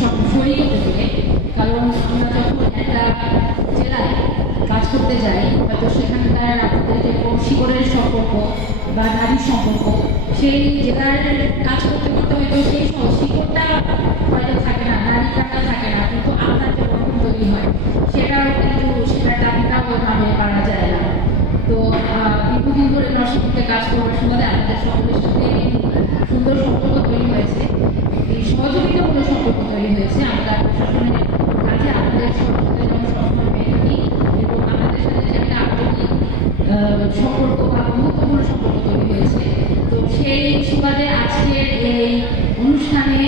সব হতে পেরে কারণ আমরা যখন একটা জেলায় কাজ করতে যাই, হয়তো সেখানকার আপনাদের যে শিকড়ের সম্পর্ক বা নারীর সম্পর্ক, সেই জেলার কাজ করতে করতে হয়তো সেই শিকড়টা হয়তো থাকে না নারীটা থাকে না, কিন্তু আপনার যে বন্ধন তৈরি হয়, সেটাও কিন্তু সেটার দাবিটাও ওইভাবে পারা যায় না। তো দীর্ঘদিন ধরে নরসিংদীতে কাজ করবার সময় আমাদের সকলের সাথে সুন্দর সম্পর্ক তৈরি হয়েছে এই সহযোগিতামূলক সম্পর্ক তৈরি হয়েছে আমরা প্রশাসনের কাছে আপনাদের সহযোগিতা যেমন থাকি এবং আপনাদের সাথে যে একটা আন্তরিক সম্পর্ক বা বন্ধুত্বপূর্ণ সম্পর্ক তৈরি হয়েছে তো সেই সুবাদে আজকের এই অনুষ্ঠানে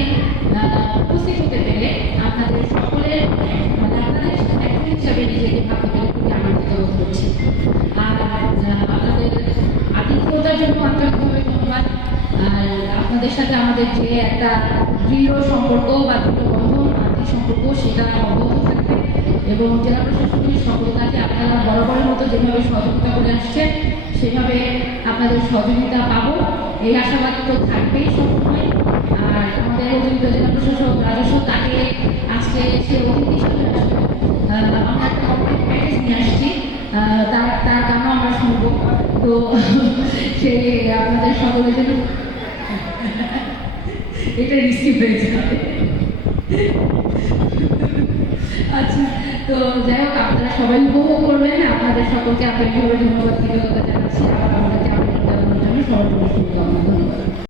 উপস্থিত হতে পেরে আপনাদের সকলের মানে আপনাদের একজন হিসাবে নিজেকে ভাবতে পেরে আপনাদের সাথে আমাদের যে একটা দৃঢ় সম্পর্ক বা দৃঢ় বন্ধন, আর্থিক সম্পর্ক, সেটা অব্যাহত থাকবে। এবং জেলা প্রশাসনের সকল কাজে আপনারা বরাবরের মতো যেভাবে সহযোগিতা করে আসছেন, সেভাবে আপনাদের সহযোগিতা পাবো। এই আশাবাদ তো থাকবেই সবসময়। আর আমাদের অতিরিক্ত জেলা প্রশাসক রাজস্ব তাকে আজকে সে অতিথি হিসেবে আসবে। আমরা একটা কমপ্লিট প্যাকেজ নিয়ে আসছি। তার তার গানও আমরা শুনব। তো সে আপনাদের সকলের জন্য এটা রিসিভ হয়ে যাবে। আচ্ছা তো যাই হোক, আপনারা সবাই উপভোগ করবেন। আপনাদের সকলকে আন্তরিকভাবে ধন্যবাদ, কৃতজ্ঞতা জানাচ্ছি। আবার আপনাকে আমন্ত্রণ জানানোর জন্য